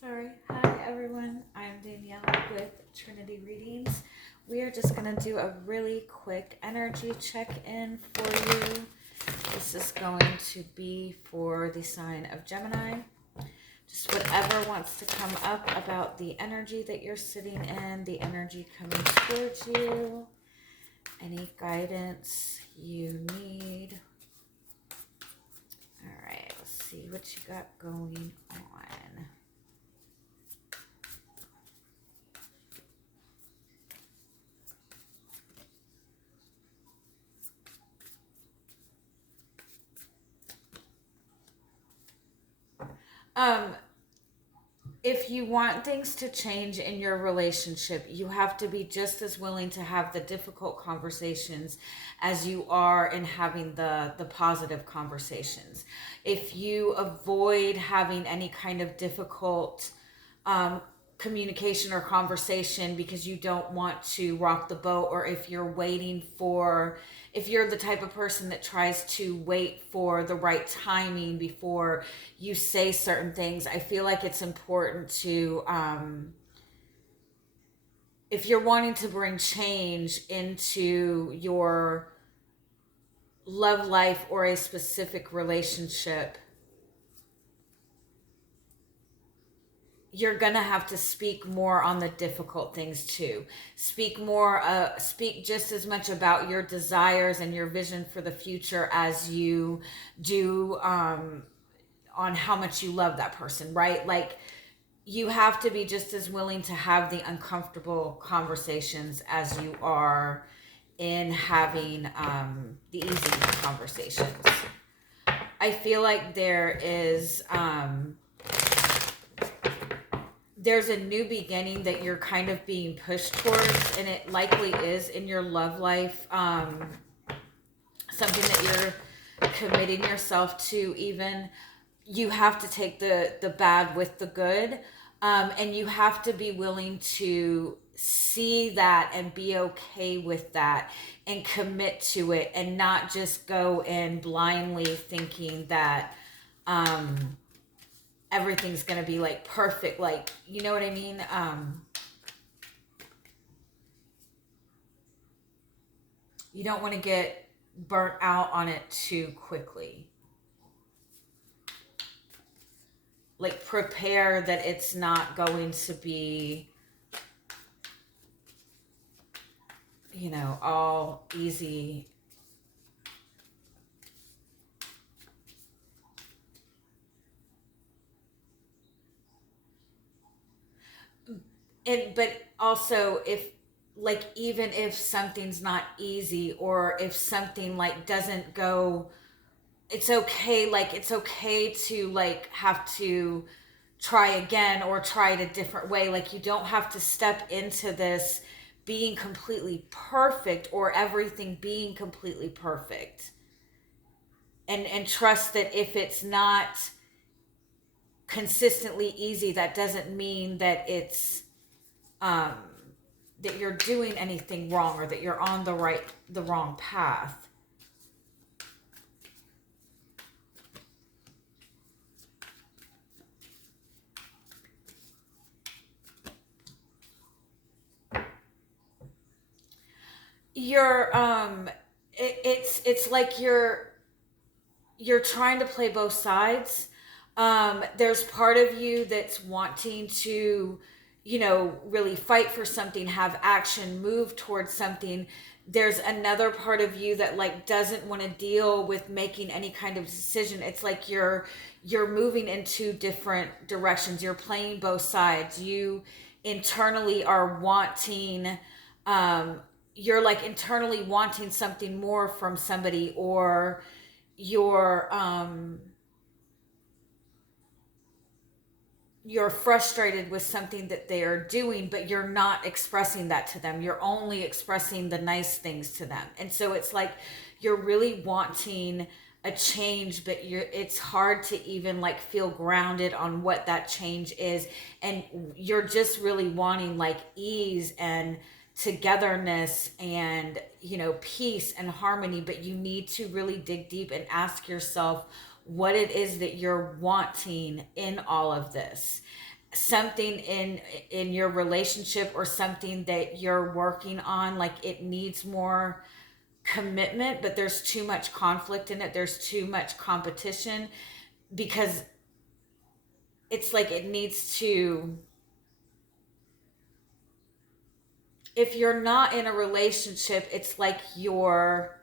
Sorry. Hi, everyone. I'm Danielle with Trinity Readings. We are just going to do a really quick energy check-in for you. This is going to be for the sign of Gemini. Just whatever wants to come up about the energy that you're sitting in, the energy coming towards you, any guidance you need. All right, let's see what you got going on. If you want things to change in your relationship, you have to be just as willing to have the difficult conversations as you are in having the positive conversations. If you avoid having any kind of difficult communication or conversation because you don't want to rock the boat, or if you're the type of person that tries to wait for the right timing before you say certain things, I feel like it's important to, if you're wanting to bring change into your love life or a specific relationship, you're gonna have to speak more on the difficult things too. Speak just as much about your desires and your vision for the future as you do on how much you love that person, right? Like, you have to be just as willing to have the uncomfortable conversations as you are in having the easy conversations. I feel like there's a new beginning that you're kind of being pushed towards, and it likely is in your love life. Something that you're committing yourself to. Even you have to take the bad with the good, and you have to be willing to see that and be okay with that and commit to it, and not just go in blindly thinking that everything's gonna be like perfect, like, you know what I mean? You don't want to get burnt out on it too quickly. Like, prepare that it's not going to be, all easy. But also, even if something's not easy, or if something like doesn't go, it's okay. Like, it's okay to like have to try again or try it a different way. Like, you don't have to step into this being completely perfect, or everything being completely perfect. And trust that if it's not consistently easy, that doesn't mean that it's um that you're doing anything wrong, or that you're on the wrong path. You're it's like you're trying to play both sides. There's part of you that's wanting to, really fight for something, have action, move towards something. There's another part of you that like doesn't want to deal with making any kind of decision. It's like you're moving in two different directions. You're playing both sides. You internally are wanting, you're like internally wanting something more from somebody, or you're you're frustrated with something that they are doing, but you're not expressing that to them. You're only expressing the nice things to them. And so it's like you're really wanting a change, but it's hard to even like feel grounded on what that change is. And you're just really wanting like ease and togetherness and, peace and harmony, but you need to really dig deep and ask yourself what it is that you're wanting in all of this. something in your relationship or something that you're working on, like it needs more commitment, but there's too much conflict in it, there's too much competition, because it's like it needs to, if you're not in a relationship, it's like you're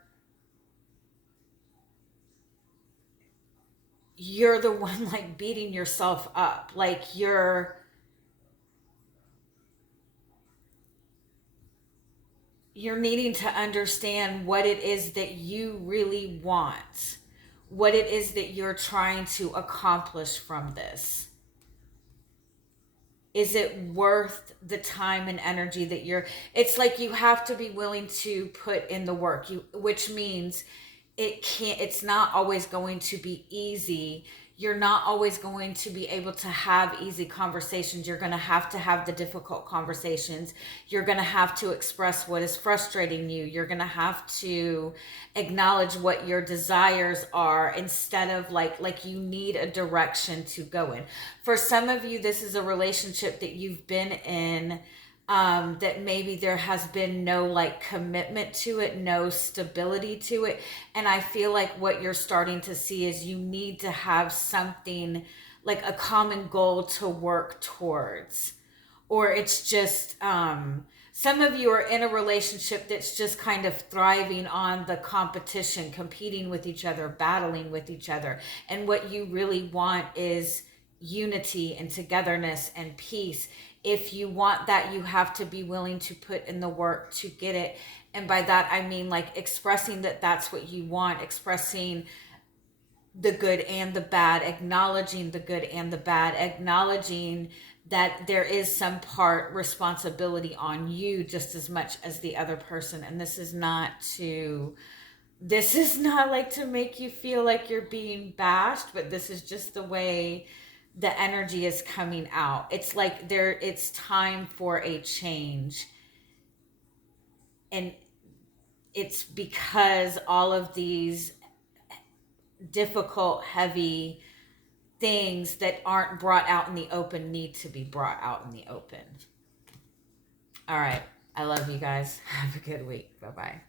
the one like beating yourself up, like you're needing to understand what it is that you really want, what it is that you're trying to accomplish from this. Is it worth the time and energy that it's like you have to be willing to put in the work, which means it's not always going to be easy. You're not always going to be able to have easy conversations. You're going to have the difficult conversations. You're going to have to express what is frustrating you. You're going to have to acknowledge what your desires are, instead of like you need a direction to go in. For some of you, this is a relationship that you've been in, that maybe there has been no like commitment to it, no stability to it. And I feel like what you're starting to see is you need to have something like a common goal to work towards. Or it's just, some of you are in a relationship that's just kind of thriving on the competition, competing with each other, battling with each other. And what you really want is unity and togetherness and peace. If you want that, you have to be willing to put in the work to get it. And by that, I mean like expressing that that's what you want, expressing the good and the bad, acknowledging the good and the bad, acknowledging that there is some part responsibility on you just as much as the other person. And this is not like to make you feel like you're being bashed, but this is just the way the energy is coming out. It's like it's time for a change. And it's because all of these difficult, heavy things that aren't brought out in the open need to be brought out in the open. All right. I love you guys. Have a good week. Bye-bye.